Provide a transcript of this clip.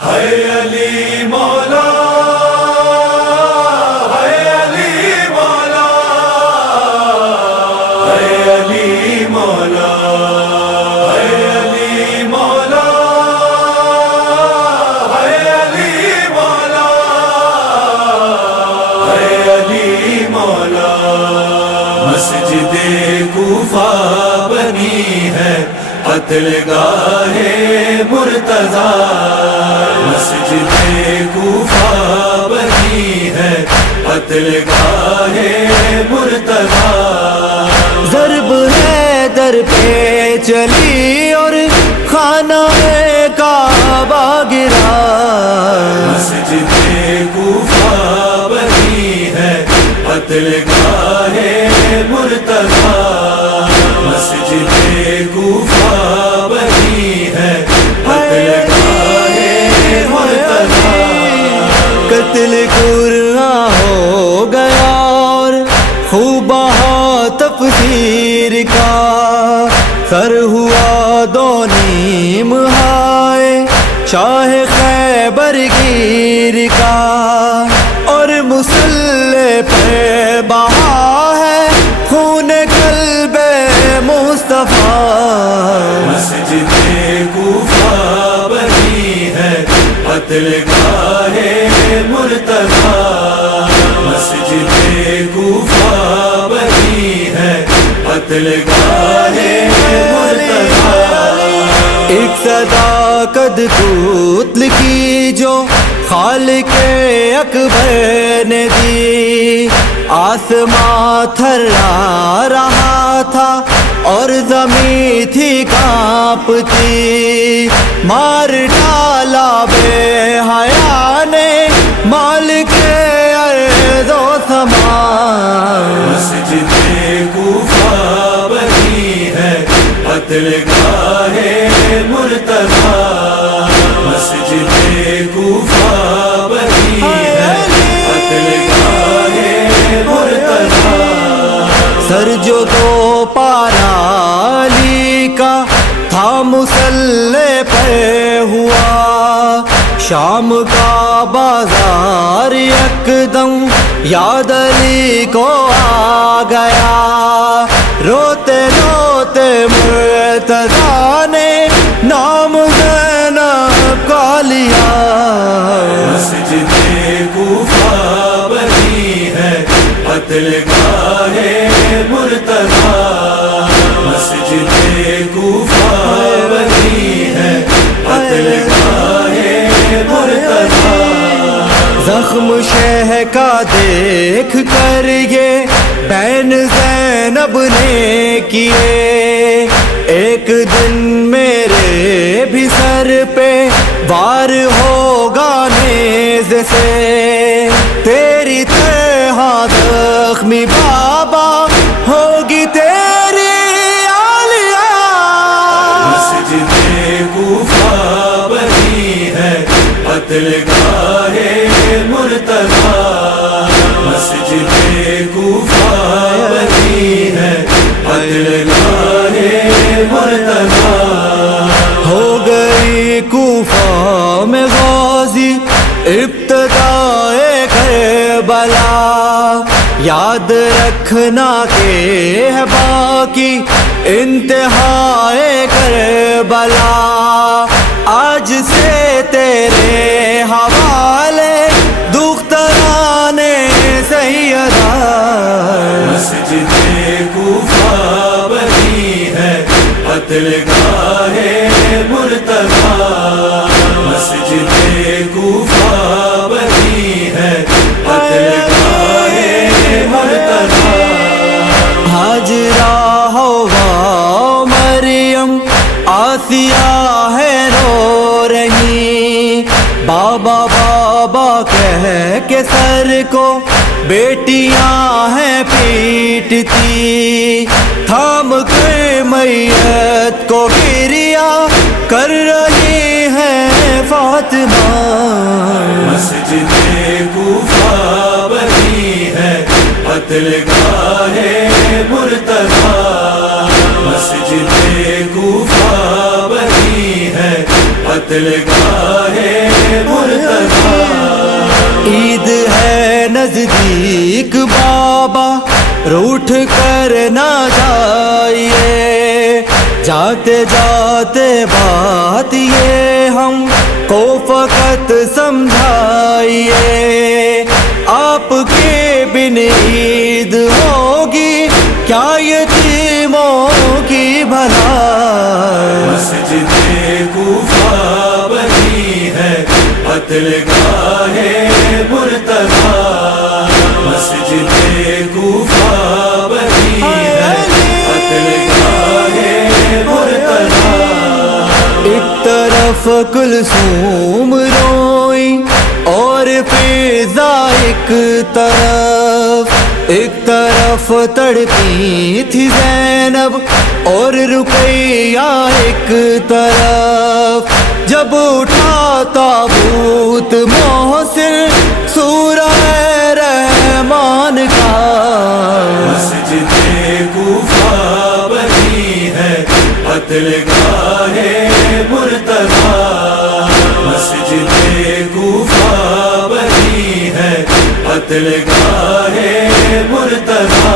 ہے علی مولا، ہے علی مولا، ہے علی مولا، ہے علی مولا، ہے علی مولا، ہے علی مولا۔ مسجد کوفہ بنی ہے قتل گاہ مرتضیٰ، مسجد کوفہ بنی ہے قتل گاہ مرتضیٰ۔ ضرب ہے در پہ چلی اور خانہ کعبہ گرا، مسجد کوفہ بنی ہے قتل گاہ مرتضیٰ، مسجد کوفہ بنی ہے قتل گاہ مرتضیٰ۔ قتل قرآن ہو گیا اور خوب بہا تفسیر کا، سر ہوا دو نیم ہائے شاہ خیبر گیر کا، اور مسلح پہ بہا ہے خون قلب مصطفیٰ۔ مسجد کوفہ بنی ہے قتل گاہ مرتضیٰ، مسجد کوفہ بنی ہے قتل گاہ مرتضیٰ۔ ایک صداقت قتل کی جو خالق اکبر نے دی، آسماں تھرا رہا تھا اور زمین تھی کانپتی، مار ڈالا بے حیا نے مالک ارض و سماء۔ مسجد کوفہ بنی ہے قتل گاہ مرتضیٰ، مسجد کوفہ بنی ہے قتل گاہ مرتضیٰ۔ سر جو دو پارا علی کا تھا مسلح پہ ہوا، شام کا بازار یکدم یاد علی کو آ گیا، روتے روتے مرتضیٰ نے نام زینب کا لیا۔ مسجد کوفہ بنی ہے قتل گاہ مرتضیٰ، مسجد کوفہ بنی ہے قتل گاہ مرتضیٰ۔ زخم شہ کا دیکھ کر یہ بین زینب نے کیے، ایک دن میرے بھی سر پہ وار ہوگا نیز سے، تیری طرح زخمی بابا ہوگی تیری آلیہ۔ مسجد کوفہ بنی ہے قتل گاہ مرتضیٰ، مسجد کوفہ بنی ہے قتل گاہ مرتضیٰ۔ ہو گئی کوفہ میں غازی ابتدائے کربلا، یاد رکھنا کہ ہے باقی انتہائے کربلا، آج سے تیرے حوالے دختران سیدہ۔ مسجد کوفہ بنی ہے قتل گاہ مرتضیٰ، مسجد کوفہ بنی ہے قتل گاہ مرتضیٰ۔ ہاجرہ حوا مریم آسیہ ہے رو رہی، بابا بابا کہہ کے سر کو بیٹیاں ہیں پیٹتی، تھام کر میت کو گریا کر رہی ہیں فاطمہ۔ مسجد کوفہ بنی ہے قتل گاہ مرتضیٰ، مسجد کوفہ بنی ہے قتل گاہ مرتضی عید ہے نزدیک بابا روٹھ کر نہ جائیے، جاتے جاتے بات یہ ہم کو فقط سمجھائیے، آپ کے بن عید ہوگی کیا یتیموں کی بھلا، مسجد کوفہ بنی ہے قتلگاہ مرتضی، مسجد کوفہ بنی ہے قتلگاہ مرتضی، ایک طرف کلثوم روئی اور فضا ایک طرف تڑپی تھی زینب اور رقیہ ایک طرف، جب اٹھا تابوت محسن سورہ رحمان کا، مسجد کوفہ بنی ہے قتلگاہ مرتضی، مسجد کوفہ بنی ہے قتلگاہ مرتضی،